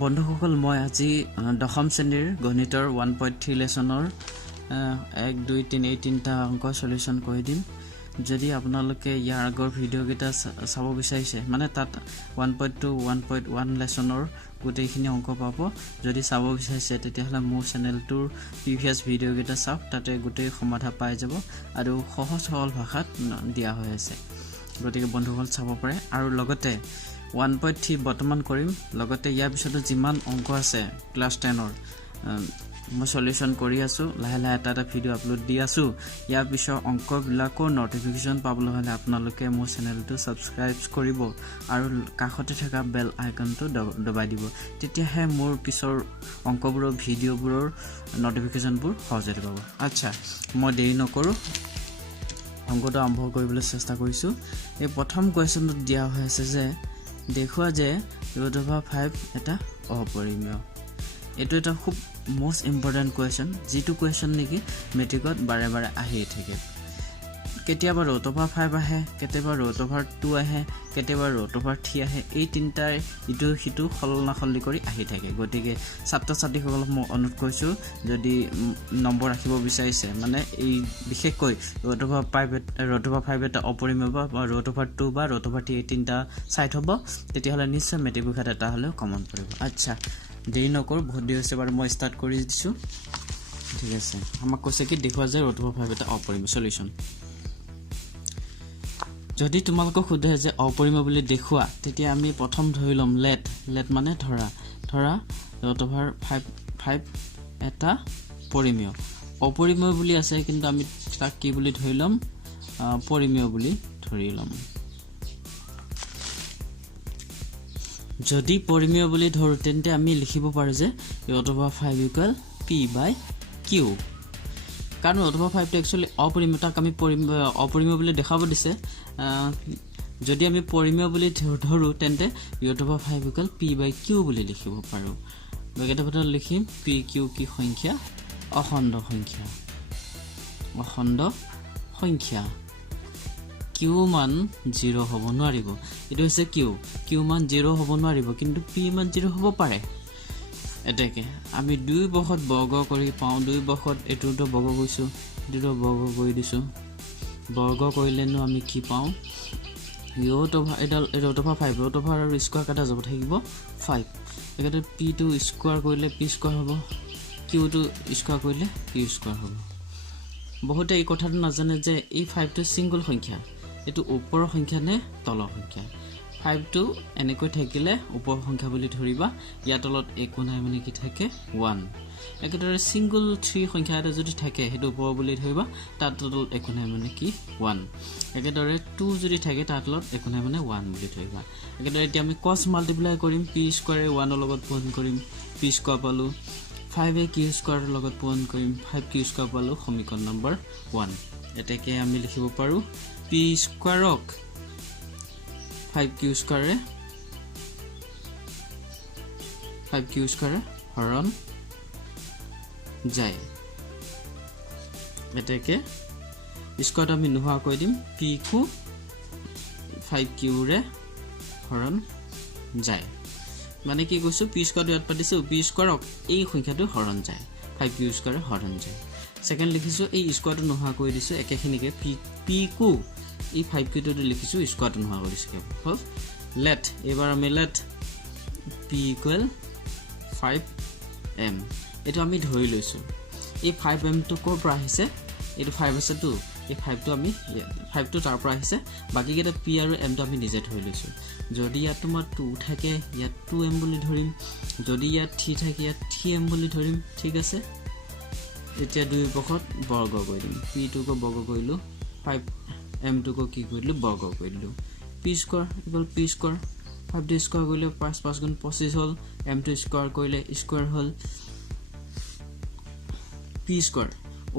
বন্ধুসকল মই আজি দশম শ্ৰেণীৰ গণিতৰ 1.3 লেসনৰ 1 2 3 এই তিনটা অংক সলিউশন কৰি দিম যদি আপোনালোকে ইয়াৰ আগৰ ভিডিও কেইটা চাব বিচাৰিছে মানে তাত 1.2 1.1 লেসনৰ গোটেইখিনি অংক পাব যদি চাব বিচাৰিছে তেতিয়াহলে মোৰ চেনেলটোৰ প্ৰিভিয়াস ভিডিও কেইটা চাওক তাতে গোটেই সমাধান পাই যাব আৰু সহজ সৰল ভাষাত দিয়া হৈ আছে গতিকে বন্ধুসকল চাব পাৰে আৰু লগতে 1.3 বৰ্তমান কৰিম লগতে ইয়াৰ পিছতো যিমান অংক আছে ক্লাস 10 ৰ মই সলিউশন কৰি আছো লাহে লাহে এটা ভিডিও আপলোড দি আছো ইয়াৰ পিছৰ অংক বিলাকৰ নটিফিকেশন পাবলৈ হলে আপোনালোকে মোৰ চেনেলটো সাবস্ক্ৰাইব কৰিব আৰু কাষতে থকা বেল আইকনটো দবাই দিব তেতিয়াহে মোৰ পিছৰ অংকবোৰৰ ভিডিওবোৰৰ নটিফিকেশনবোৰ সহজে পাব আচ্ছা মই দেৰি নকৰো অংকটো আৰম্ভ কৰিবলৈ চেষ্টা কৰিছো এই প্ৰথম কোৱেশ্চনটো দিয়া হৈছে যে দেখুৱা যে √5 এটা অপৰিমেয় এটো এটা খুব মোস্ট ইম্পৰ্টেন্ট কোৱেশ্চন যেটো কোৱেশ্চন নেকি মেট্ৰিকত বাৰে বাৰে আহি থাকে কেতিয়াবা √5 আহে কেতিয়াবা √2 আহে কেতিয়াবা √3 আহে এই তিনটাই ইটো হিটো খলনাখলি কৰি আহি থাকে গতিকে ছাত্ৰ ছাত্ৰীসকলক মই অনুৰোধ কৰিছো যদি নম্বৰ ৰাখিব বিচাৰিছে মানে এই বিশেষকৈ √5 এটা অপৰিমেয় বা √2 বা √3 এই তিনটা সাইড হ'ব তেতিয়াহলে নিশ্চয় মেট্ৰিক পৰীক্ষাত এটা হলেও কমন পৰিব আচ্ছা দেৰি নকৰ বহুত দেৰি হৈছে বাৰু মই স্টাৰ্ট কৰি দিছো ঠিক আছে আমাক কৈছে কি দেখুৱা যায় √5 এটা অপৰিমেয় সলিউশন যদি তোমালোকক খুদে যে অপৰিমেয় বুলি দেখুৱা তেতিয়া আমি প্ৰথম ধৰি লম লেট মানে ধৰা √5 এটা পৰিমেয় অপৰিমেয় বুলি আছে কিন্তু আমি তাক কি বুলি ধৰি লম পৰিমেয় বুলি ধৰি লম যদি পৰিমেয় বুলি ধৰো তেন্তে আমি লিখিব পাৰো যে √5 p/q কাৰণ √5 টো একচুয়ালি অপৰিমেয় তাক আমি অপৰিমেয় বুলি দেখাব দিছে যদি আমি পৰিমেয় বুলি ধৰো তেন্তে √5 p/q বুলি লিখিব পাৰো বেগেটা ভিতৰত লিখিম pq কি সংখ্যা অখণ্ড সংখ্যা q মান 0 হ'ব নোৱাৰিব এটো হৈছে q মান 0 হ'ব নোৱাৰিব কিন্তু p মান 0 হ'ব পাৰে এটাকে আমি 2 বৰ্গত বৰ্গ কৰি পাও 2 বৰ্গত এটোটো বৰ্গ কৰিছো এটোটো বৰ্গ কৰি দিছো বৰ্গ কৰিলেনো আমি কি পাও √5 আৰু স্কয়াৰ কাটা যাব থাকিব 5 এটাতে p টো স্কয়াৰ কৰিলে p স্কয়াৰ হ'ব q টো স্কয়াৰ কৰিলে q স্কয়াৰ হ'ব বহুতে এই কথাটো নাজানে যে এই 5 টো সিঙ্গল সংখ্যা এটো ওপৰৰ সংখ্যা নে তলৰ সংখ্যা 5 টো এনেকৈ থাকিলে ওপৰ সংখ্যা বুলি ধৰিবা ইয়া তলত একো নাই মানে কি থাকে 1 একেদৰে সিঙ্গল 3 সংখ্যা এটা যদি থাকে হেতু ওপৰ বুলি ধৰিবা তাত তলত একো নাই মানে কি 1 একেদৰে 2 যদি থাকে তাত তলত একো নাই মানে 1 বুলি ধৰিবা একেদৰে এতিয়া আমি cos মাল্টিপ্লাই কৰিম p স্কয়াৰ 1 ৰ লগত পূৰণ কৰিম p স্কয়াৰ পালো 5 q স্কয়াৰ লগত পূৰণ কৰিম 5q স্কয়াৰ পালো সমীকৰণ নম্বৰ 1 এটাকে আমি লিখিব পাৰো p স্কয়াৰক 5q স্কয়াৰ হৰণ যায় এটাকে স্কয়াৰ আমি নোহোৱা কৰি দিম p কো 5q ৰে হৰণ যায় মানে কি কৈছো p স্কয়াৰ ইয়াত পাতিছে p স্কয়াৰক এই সংখ্যাটো হৰণ যায় 5q স্কয়াৰ হৰণ যায় সেকেন্ড লিখিছো এই স্কয়াৰটো নোহোৱা কৰি দিছো একেখিনিকে p কো এই 5q টো লিখিছো স্কয়াৰটো নোহোৱা কৰিছো হল লেট এবাৰ আমি লেট p = 5m এটো আমি ধৰি লৈছো এই 5m টো কৰ পৰা আহিছে এটো 5 আছে তো এই 5 টো আমি 5 টো তাৰ পৰা আহিছে বাকি কেটা p আৰু m টো আমি নিজে ধৰি লৈছো যদি ইয়াত তোমাৰ 2 থাকে ইয়াত 2m বুলি ধৰিম যদি ইয়াত 3 থাকে ইয়াত 3m বুলি ধৰিম ঠিক আছে এতিয়া 2 বৰ্গত বৰ্গ কৰিম p টো কো বৰ্গ কৰিলো 5m টো কো কি কৰিলো বৰ্গ কৰিলো p square = p square 5 d square কৰিলে 5 5 গুণ 25 হল m টো স্কয়াৰ কৰিলে স্কয়াৰ হল p স্কয়াৰ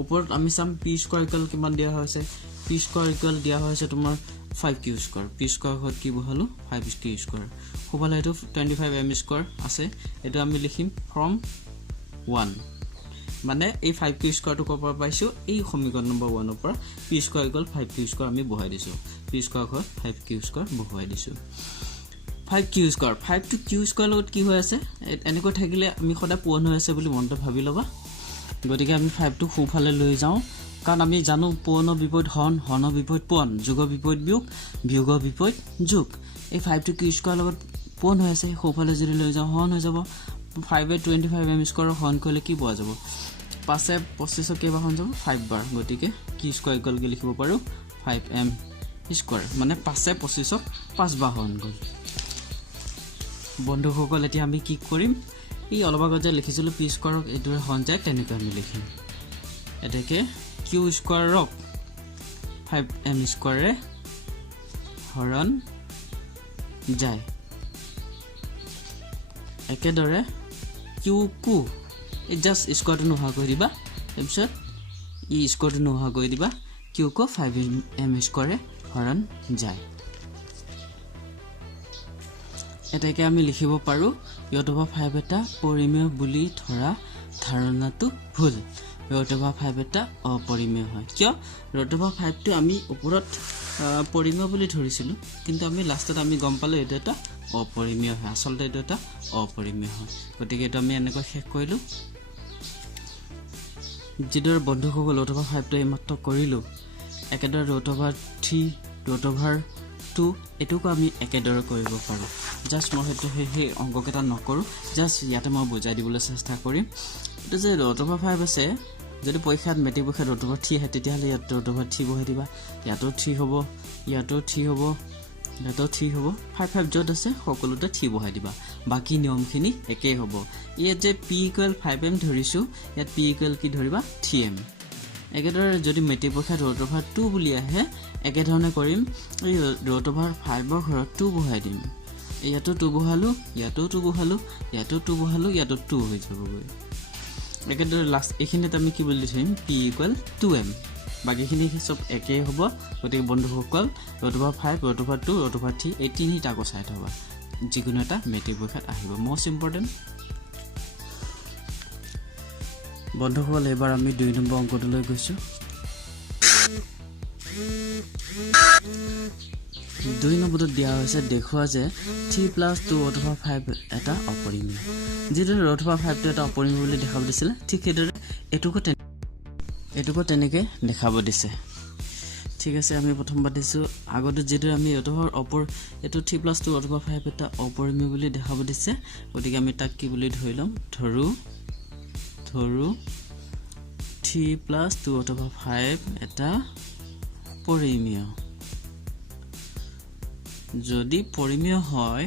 ওপৰত আমি সাম p স্কয়াৰ ইকুৱেল কিমান দিয়া হৈছে p স্কয়াৰ ইকুৱেল দিয়া হৈছে তোমাৰ 5q স্কয়াৰ p স্কয়াৰ হত কি বহালো 5q স্কয়াৰ খুবালে এটো 25m স্কয়াৰ আছে এটো আমি লিখিম from 1 মানে এই 5q স্কয়াৰ টো কপৰ পাইছো এই সমীকৰণ নম্বৰ 1 ৰ পৰা p স্কয়াৰ = 5q স্কয়াৰ আমি বহাই দিছো p স্কয়াৰ হত 5q স্কয়াৰ বহাই দিছো 5 q square 5 to q square লগত কি হৈ আছে এনেকৈ থাকিলে আমি সদায় পূৰণ হৈ আছে বুলি মনটো ভাবি ল'বা গতিকে আমি 5 টু খুফালে লৈ যাওঁ কাৰণ আমি জানো পূৰণৰ বিপৰীত হৰণ হৰণৰ বিপৰীত পূৰণ যোগৰ বিপৰীত বিয়োগ বিয়োগৰ বিপৰীত যোগ এই 5 টু কিউ স্কয়াৰ লগত পূৰণ হৈ আছে খুফালে যদি লৈ যাওঁ হৰণ হৈ যাব 5 এ 25 m স্কয়াৰ হৰণ কৰিলে কি পোৱা যাব 5 এ 25 কেইবাৰ হৰণ যাব 5 বাৰ গতিকে কিউ স্কয়াৰ ইকুৱেল কি লিখিব পাৰো 5m স্কয়াৰ মানে 5 এ 25 5 বাৰ হৰণ গ'ল বন্ধুসকল এতিয়া আমি কি কৰিম এই অলপ আগত যে লিখিছিলো পি স্কয়াৰক এদৰে হৰণ যায় তেনেকৈ আমি লিখিম এটাকে কিউ স্কয়াৰক 5m স্কয়াৰে হৰণ যায় একেদৰে কিউ কু এই জাস্ট স্কয়াৰটো নোহোৱা কৰি দিবা তাৰপিছত ই স্কয়াৰটো নোহোৱা কৰি দিবা কিউ কো 5m স্কয়াৰে হৰণ যায় এটাকে আমি লিখিব পাৰো √5 এটা পৰিমেয় বুলি ধৰা ধাৰণাটো ভুল √5 এটা অপৰিমেয় হয় কিয় √5 টো আমি ওপৰত পৰিমেয় বুলি ধৰিছিলো কিন্তু আমি লাষ্টত আমি গম পালো এটা এটা অপৰিমেয় হয় আসলতে এটা এটা অপৰিমেয় হয় গতিকে এটা আমি এনেকৈ শেষ কৰিলো যিদৰ বন্ধুসকল √5 টো এইমাত্ৰ কৰিলো একেদৰে √3 √2 এটুকু আমি একেদৰে কৰিব পাৰো জাস্ট মই হেই অংককেটা নকৰো জাস্ট ইয়াতে মই বুজাই দিবলৈ চেষ্টা কৰিম এটা যে √5 আছে যদি পৰীক্ষাত মেট্ৰিক পৰীক্ষাত √3 হয় তেতিয়াহলে ইয়াত √3 বহাই দিবা ইয়াতো 3 হ'ব ইয়াতো 3 হ'ব ইয়াতো 3 হ'ব 5 য'ত আছে সকলোতে 3 বহাই দিবা বাকি নিয়মখিনি একেই হ'ব ইয়াত যে p = 5m ধৰিছো ইয়াত p = কি ধৰিবা 3m একেদৰে যদি মেট্ৰিক পৰীক্ষাত √2 বুলি আহে একে ধৰণে কৰিম এই √5 ৰ ঘৰত 2 বহাই দিম ইয়াতো 2 বহালো ইয়াতো 2 বহালো ইয়াতো 2 বহালো ইয়াতো 2 হৈ যাবগৈ একেদৰে লাষ্ট এখিনিত আমি কি বুলি ধৰিম p = 2m বাকিখিনি সব একেই হ'ব গতিকে বন্ধুসকল √5 √2 √3 এই তিনিটা চাই থবা যিকোনো এটা মেট্ৰিক পৰীক্ষাত আহিব মোস্ট ইম্পৰ্টেন্ট বন্ধুসকল এবাৰ আমি 2 নম্বৰ অংকটোলৈ গৈছো 2 নম্বৰত দিয়া হৈছে দেখুৱা যে 3 + 2 √5 এটা অপৰিমেয় যেটো √5 টো এটা অপৰিমেয় বুলি দেখাব দিছিল ঠিক সেইদৰে এটুকু তেনেকে দেখাব দিছে ঠিক আছে আমি প্ৰথম পাতিছো আগতে যেটো আমি √5 অপৰ এটো 3 + 2 √5 এটা অপৰিমেয় বুলি দেখাব দিছে গতিকে আমি তাক কি বুলি ধৰি লম ধৰু 3 + 2 √5 এটা পৰিমেয় যদি পৰিমেয় হয়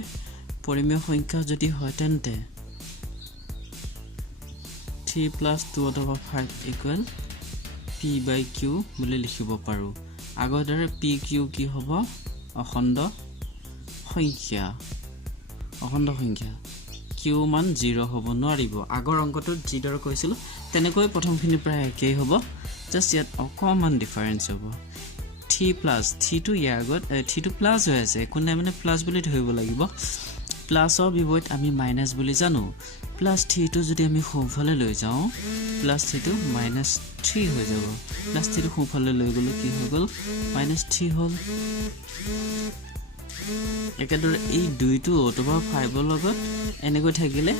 পৰিমেয় সংখ্যা যদি হয় তেন্তে 3 + 2 √5 = p/q বুলি লিখিব পাৰো আগৰদৰে pq কি হ'ব অখণ্ড সংখ্যা q মান 0 হ'ব নোৱাৰিব আগৰ অংকটো যিদৰে কৈছিল তেনেকৈ প্ৰথমখিনি প্ৰায় একেই হ'ব জাস্ট ইয়াত অকমান ডিফাৰেন্স হ'ব 3 টো ইয়াৰ আগত 3 টো প্লাস হৈ আছে কোনে মানে প্লাস বুলি ধৰিব লাগিব প্লাসৰ বিপৰীত আমি মাইনাস বুলি জানো প্লাস 3 টো যদি আমি সোঁফালে লৈ যাওঁ প্লাস 3 টো -3 হৈ যাব প্লাস 3 টো সোঁফালে লৈ গ'লে কি হৈ গ'ল -3 হ'ল একেদৰে এই 2 টো √5 ৰ লগত এনেকৈ থাকিলে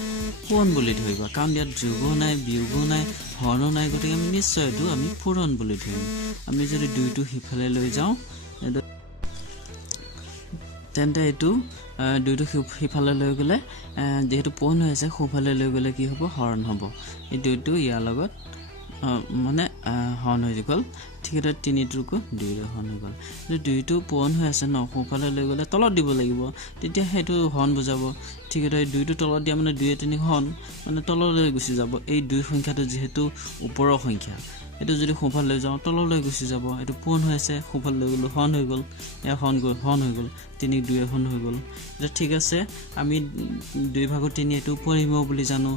পূৰণ বুলি ধৰিবা কাৰণ ইয়াত যোগ নাই বিয়োগ নাই হৰণ নাই গতিকে আমি নিশ্চয় এটো আমি পূৰণ বুলি ধৰিম আমি যদি 2 টো হিফালে লৈ যাওঁ তেন্তে এটো 2 টো হিফালে লৈ গলে যেহেতু পূৰণ হৈ আছে সোঁফালে লৈ গলে কি হ'ব হৰণ হ'ব এই 2 টো ইয়াৰ লগত মানে হৰণ হৈ গ'ল ঠিক আছে 3 টোকো 2 ৰে হৰণ হৈ গ'ল 2 টো পূৰণ হৈ আছে ন সোঁফালে লৈ গলে তলত দিব লাগিব তেতিয়া হেতু হৰণ বুজাব ঠিক আছে 2 টো তলত দিয়া মানে 2 3 হৰণ মানে তললৈ গুচি যাব এই 2 সংখ্যাটো যেহেতু ওপৰৰ সংখ্যা এটো যদি সোঁফালে লৈ যাওঁ তললৈ গুচি যাব এটো পূৰণ হৈ আছে সোঁফালে লৈ গ'ল হৰণ হৈ গ'ল এ হৰণ হৈ গ'ল 3 2 হৰণ হৈ গ'ল এটা ঠিক আছে আমি 2 ভাগৰ 3 এটো পৰিমেয় বুলি জানো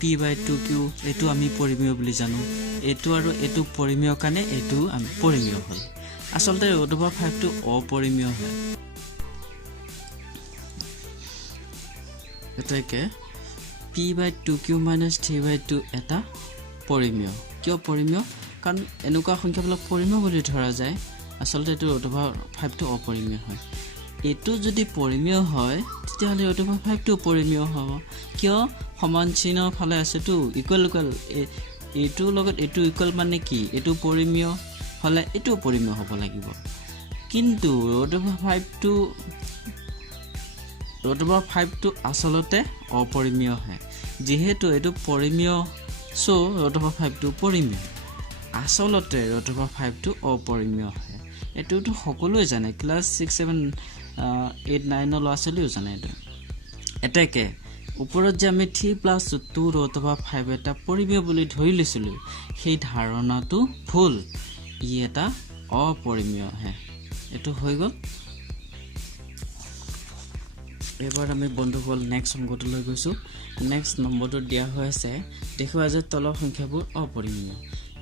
p/2q এটো আমি পৰিমেয় বুলি জানো এটো আৰু এটো পৰিমেয় কাৰণে এটো আমি পৰিমেয় হয় আসলতে √5 টো অপৰিমেয় হয় এটাকে p/2q - 3/2 এটা পৰিমেয় কিয় পৰিমেয় কাৰণ এনেকুৱা সংখ্যাবিলাক পৰিমেয় বুলি ধৰা যায় আসলতে এটো √5 টো অপৰিমেয় হয় এটো যদি পৰিমেয় হয় তেতিয়াহ'লে ৰুট অভাৰ 5 টো পৰিমেয় হ'ব কিয় সমান চিহ্ন ফালে আছে তো ইকুৱেল ইকুৱেল এটো লগত এটো ইকুৱেল মানে কি এটো পৰিমেয় হলে এটো পৰিমেয় হ'ব লাগিব কিন্তু ৰুট অভাৰ 5 টো আসলতে অপৰিমেয় হয় যেহেতু এটো পৰিমেয় সো ৰুট অভাৰ 5 টো পৰিমেয় আসলতে ৰুট অভাৰ 5 টো অপৰিমেয় হয় এটোটো সকলোৱে জানে ক্লাস 6 7 8 9 ৰ ল'ৰা-ছোৱালীও জানে এটো এটাকে ওপৰত যে আমি 3 + 2 ৰুট অভাৰ 5 এটা পৰিমেয় বুলি ধৰি লৈছিলো সেই ধাৰণাটো ভুল ই এটা অপৰিমেয় হয় এটো হৈ গল এবাৰ আমি বন্ধুসকল নেক্সট অংকটো লৈ গৈছো নেক্সট নম্বৰটো দিয়া হৈ আছে দেখুৱা যে তলৰ সংখ্যাবোৰ অপৰিমেয়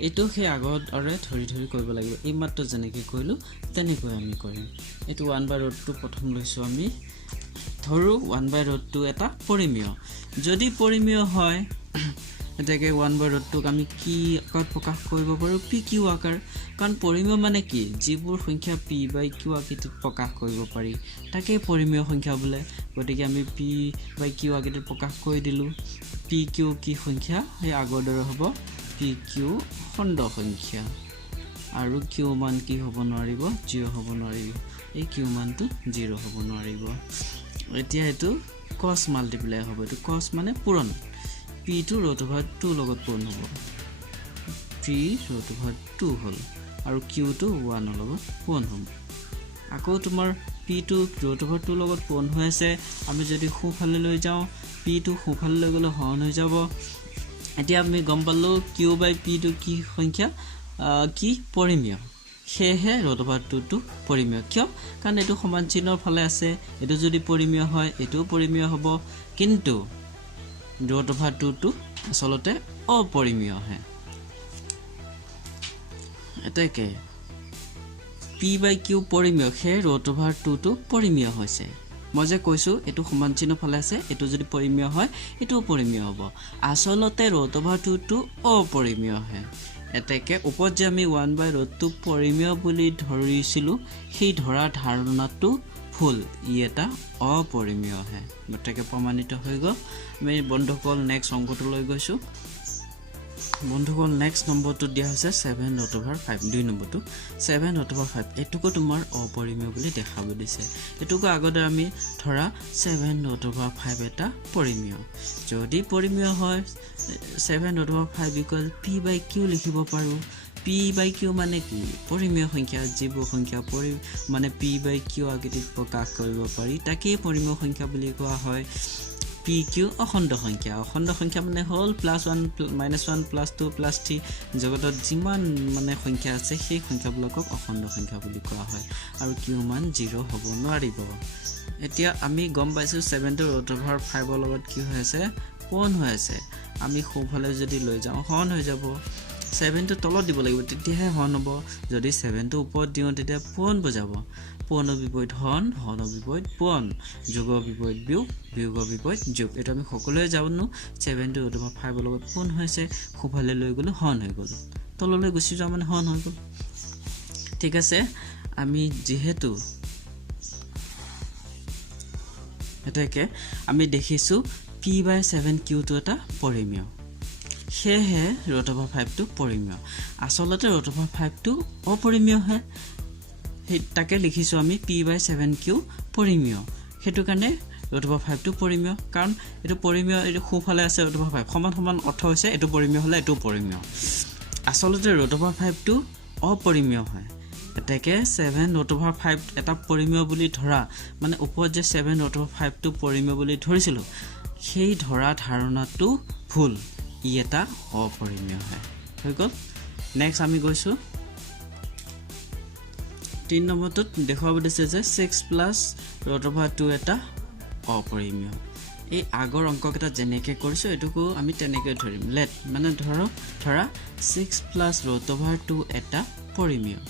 এটো সেই আগত অৰে ধৰি কৰিব লাগিব এই মাত্ৰ যেনেকৈ কৈলো তেনেকৈ আমি কৰিম এটো 1/√2 প্ৰথম লৈছো আমি ধৰো 1/√2 এটা পৰিমেয় যদি পৰিমেয় হয় এটাকে 1/√2 আমি কি আকাৰত প্ৰকাশ কৰিব পাৰো pq আকাৰ কাৰণ পৰিমেয় মানে কি যিবোৰ সংখ্যা p/q আকৃতিত প্ৰকাশ কৰিব পাৰি তাকে পৰিমেয় সংখ্যা বোলে গতিকে আমি p/q আকৃতিত প্ৰকাশ কৰি দিলো pq কি সংখ্যা এই আগৰ দৰে হ'ব pq খণ্ড সংখ্যা আৰু q মান কি হ'ব নোৱাৰিব 0 হ'ব নোৱাৰিব এই q মানটো 0 হ'ব নোৱাৰিব এতিয়া এটো cos মাল্টিপ্লাই হ'ব এটো cos মানে পূৰণ p টো ৰুট অভাৰ 2 লগত পূৰণ হ'ব p ৰুট অভাৰ 2 হ'ল আৰু q টো 1 ৰ লগত পূৰণ হ'ব আকৌ তোমাৰ p টো ৰুট অভাৰ 2 লগত পূৰণ হৈ আছে আমি যদি খুফালে লৈ যাওঁ p টো খুফালে লৈ গলে হৰণ হৈ যাব এতিয়া আমি গম পালো q/p টো কি সংখ্যা কি পৰিমেয় সেহে ৰুট অভাৰ 2 টো পৰিমেয় কিয় কাৰণ এটো সমান চিহ্নৰ ফালে আছে এটো যদি পৰিমেয় হয় এটো পৰিমেয় হ'ব কিন্তু ৰুট অভাৰ 2 টো আসলতে অপৰিমেয় হয় এটাকে p/q পৰিমেয় হে ৰুট অভাৰ 2 টো পৰিমেয় হৈছে মই যে কৈছো এটো সমান চিহ্ন ফালে আছে এটো যদি পৰিমেয় হয় এটো পৰিমেয় হ'ব আসলতে ৰুট অভাৰ 2 টো অপৰিমেয় হয় এটাকে ওপৰত যে আমি 1/√2 পৰিমেয় বুলি ধৰিছিলো সেই ধৰা ধাৰণাটো ভুল ই এটা অপৰিমেয় হয় গতিকে প্ৰমাণিত হৈ গল আমি বন্ধুসকল নেক্সট অংকটো লৈ গৈছো বন্ধুসকল নেক্সট নম্বৰটো দিয়া হৈছে 7/5 দুই নম্বৰটো 7/5 এটুকু তোমাৰ অপৰিমেয় বুলি দেখাব দিছে এটুকু আগতে আমি ধৰা 7/5 এটা পৰিমেয় যদি পৰিমেয় হয় 7/5 p/q লিখিব পাৰো p/q মানে কি পৰিমেয় সংখ্যা যিবোৰ সংখ্যা মানে p/q আকৃতিত প্ৰকাশ কৰিব পাৰি তাকে পৰিমেয় সংখ্যা বুলি কোৱা হয় pq অখণ্ড সংখ্যা মানে হল +1 -1 +2 +3 জগতত যিমান মানে সংখ্যা আছে সেই সংখ্যাবিলাকক অখণ্ড সংখ্যা বুলি কোৱা হয় আৰু q মান 0 হ'ব নোৱাৰিব এতিয়া আমি গম পাইছো 7 টো ৰুট অভাৰ 5 ৰ লগত কি হৈ আছে পূৰণ হৈ আছে আমি খুফালে যদি লৈ যাওঁ হৰণ হৈ যাব 7 টো তলত দিব লাগিব তেতিয়াহে হৰণ হ'ব যদি 7 টো ওপৰত দিওঁ তেতিয়া পূৰণ বুজাব পূৰণৰ বিপৰীত হৰণ হৰণৰ বিপৰীত পূৰণ যোগৰ বিপৰীত বিয়োগ বিয়োগৰ বিপৰীত যোগ এটা আমি সকলোৱে জানো 7 টো ৰুট অভাৰ 5 ৰ লগত পূৰণ হৈছে খুফালে লৈ গলো হৰণ হৈ গল তললৈ গুচি যোৱা মানে হৰণ হৈ গল ঠিক আছে আমি যেহেতু এটাকে আমি দেখিছো p/7q টো এটা পৰিমেয় সেহে ৰুট অভাৰ 5 টো পৰিমেয় আসলতে ৰুট অভাৰ 5 টো অপৰিমেয় হয় তাকে লিখিছো আমি p/7q পৰিমেয় হেতু কাৰণে ৰুট অভাৰ 5 টো পৰিমেয় কাৰণ এটো পৰিমেয় এটো খুফালে আছে ৰুট অভাৰ 5 সমান সমান অৰ্থ হৈছে এটো পৰিমেয় হলে এটো পৰিমেয় আসলতে ৰুট অভাৰ 5 টো অপৰিমেয় হয় এটাকে 7 ৰুট অভাৰ 5 এটা পৰিমেয় বুলি ধৰা মানে ওপৰত যে 7 ৰুট অভাৰ 5 টো পৰিমেয় বুলি ধৰিছিলো সেই ধৰা ধাৰণাটো ভুল ই এটা অপৰিমেয় হয় হৈ গল নেক্সট আমি গৈছো 3 নম্বৰটোত দেখুৱাব দিছে যে 6 + ৰুট অভাৰ 2 এটা অপৰিমেয় এই আগৰ অংককেইটা যেনেকৈ কৰিছো এটুকু আমি তেনেকৈ ধৰিম লেট মানে ধৰা 6 + ৰুট অভাৰ 2 এটা পৰিমেয়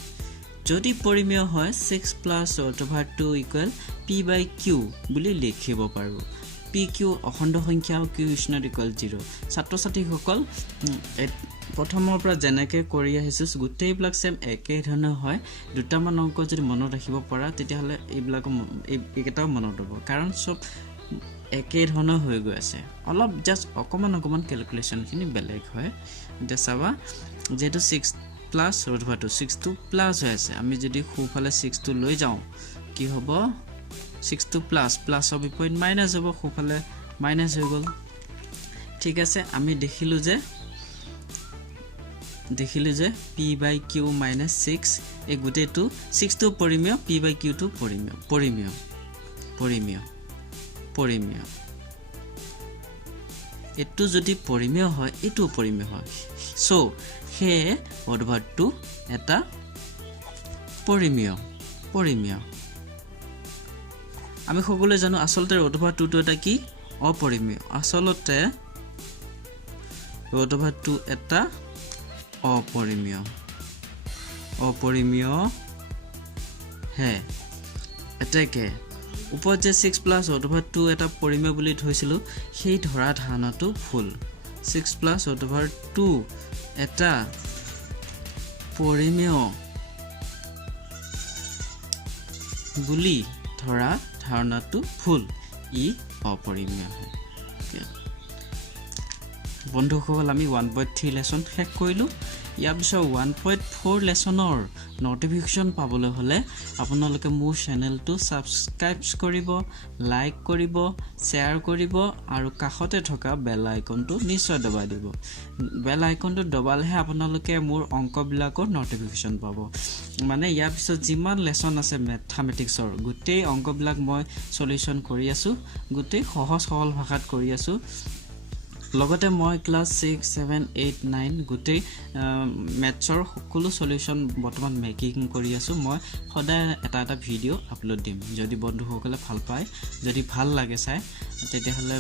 যদি পৰিমেয় হয় 6 + ৰুট অভাৰ 2 = p/q বুলি লিখিব পাৰো pq অখণ্ড সংখ্যা q = 0 ছাত্ৰ ছাত্ৰীসকল প্ৰথমৰ পৰা যেনেকৈ কৰি আহিছোঁ গোটেইবিলাক সেম একেই ধৰণৰ হয় দুটামান অংক যদি মনত ৰাখিব পৰা তেতিয়াহ'লে এইকেইটাও মনত ৰ'ব কাৰণ চব একেই ধৰণৰ হৈ গৈ আছে অলপ জাষ্ট অকমান ক্যালকুলেশনখিনি বেলেগ হয় এতিয়া চাবা যেটো 6 প্লাস √2 6 টো প্লাস হৈ আছে আমি যদি খুফালে 6 টো লৈ যাওঁ কি হ'ব 6 টো প্লাস প্লাসৰ বিপৰীত মাইনাস হ'ব খুফালে মাইনাস হৈ গ'ল ঠিক আছে আমি দেখিলো যে p/q - 6 এই গুটেটো 6 টো পৰিমেয় p/q টো পৰিমেয় এটো যদি পৰিমেয় হয় এটো পৰিমেয় হয় সো হে √2 এটা পৰিমেয় আমি সকলোৱে জানো আসলতে √2 টো এটা কি অপৰিমেয় আসলতে √2 এটা অপৰিমেয় হে এটাকে উপৰ যে 6 প্লাস √2 এটা পৰিমেয় বুলি থৈছিলো সেই ধৰা ধাৰণাটো ভুল 6 প্লাস √2 এটা পৰিমেয় বুলি ধৰা ধাৰণাটো ভুল ই অপৰিমেয় হয় বন্ধুসকল আমি 1.3 লেসন শেষ কৰিলো ইয়াৰ পিছত 1.4 লেসনৰ নোটিফিকেশন পাবলৈ হলে আপোনালোকে মোৰ চেনেলটো সাবস্ক্ৰাইব কৰিব লাইক কৰিব শেয়াৰ কৰিব আৰু কাষতে থকা বেল আইকনটো নিশ্চয় দবাই দিব বেল আইকনটো দবালেহে আপোনালোকে মোৰ অংকবিলাকৰ নোটিফিকেশন পাব মানে ইয়াৰ পিছত যিমান লেসন আছে ম্যাথমেটিক্সৰ গোটেই অংকবিলাক মই সলিউশন কৰি আছো গোটেই সহজ সৰল ভাষাত কৰি আছো লগতে মই ক্লাস 6 7 8 9 গোটেই ম্যাথছৰ সকলো সলিউশন বৰ্তমান মেকিং কৰি আছো মই সদায় এটা ভিডিও আপলোড দিম যদি বন্ধুসকলে ভাল পায় যদি ভাল লাগে চাই তেতিয়াহলে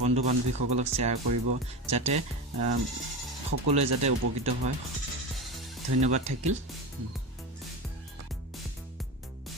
বন্ধু বান্ধৱীসকলক শেয়াৰ কৰিব যাতে সকলোৱে যাতে উপকৃত হয় ধন্যবাদ থাকিল